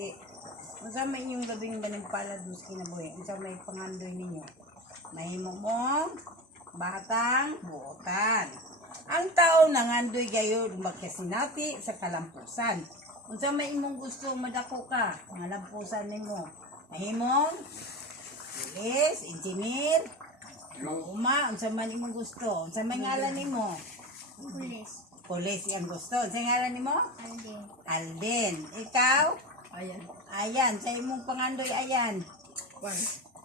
kinabuhi. Unsa may inyong gabing banimpalad dos kinabuhi? Unsa may pangandoy ninyo? Mahimo mo batang buotan. Ang tao nangandoy gayud magkasinati sa kalampusan. Unsa may imong gusto madako ka? Nga lampusan nimo. Mahimong pulis, engineer, unsa man imong gusto? Unsa may ngalan nimo? Pulis. Pulis ang gusto. Unsa ngalan nimo? Alden. Alden. Ikaw? Ayan. Ayan, sa imong pangandoy ayan. Kwan.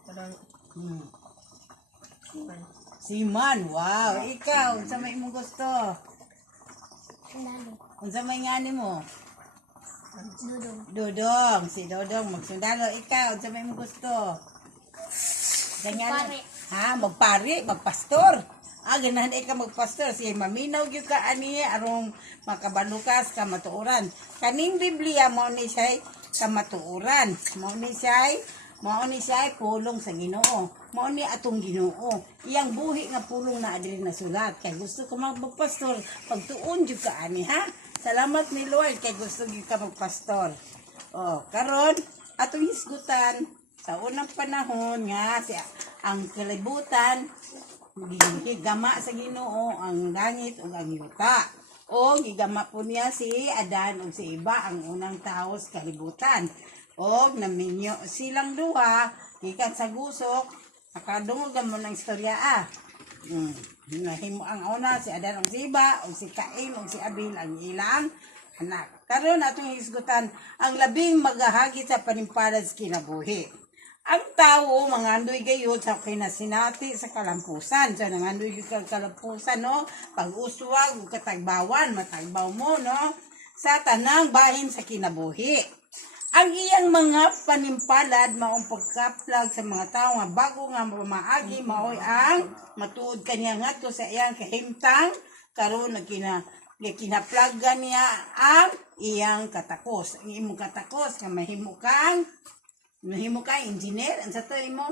Parang, kwan. Siman, wow. Ikaw, unsa may imong gusto? Sundalo. Unsa may ngani mo? Dudong. Dodong, si Dodong magsundalo. Ikaw, unsa may imong gusto? Magpari. Ha, magpari, magpastor. Ganahan ka magpastor. Si maminaw gyud ka ani arong makabalukas ka matuoran. Kaning Biblia mao ni siya kamatuoran. Mao ni siya pulong sa Ginoo. Mao ni atong Ginoo. Iyang buhi nga pulong na adiri na sulat. Kay gusto ka magpastor, pagtuon jud ka ani ha. Salamat ni Lord kay gusto gyud ka magpastor. Karon atong hisgutan sa unang panahon nga ang kalibutan gigama sa Ginoo ang langit ug ang yuta. O gigama po niya si Adan ug si Eva ang unang tao sa kalibutan. O naminyo silang duha gikan sa gusok nakadungog mo ng istorya Nahimo ang una si Adan ug si Eva ug si Cain ug si Abel ang ilang anak. Karon atong hisgutan ang labing magahagi sa panimpalad sa kinabuhi. Ang tao mangandoy gayud sa kinasinati sa kalampusan. So nangandoy gyud sa kalampusan no, pag-uswag ug katagbawan matagbaw mo no sa tanang bahin sa kinabuhi. Ang iyang mga panimpalad maong pagkaplag sa mga tao nga bago nga maagi maoy ang matuod kaniya ngadto sa iyang kahimtang karon kinaplagan niya ang iyang katakos. Ang imong katakos nga mahimo kang engineer, ang sa to imo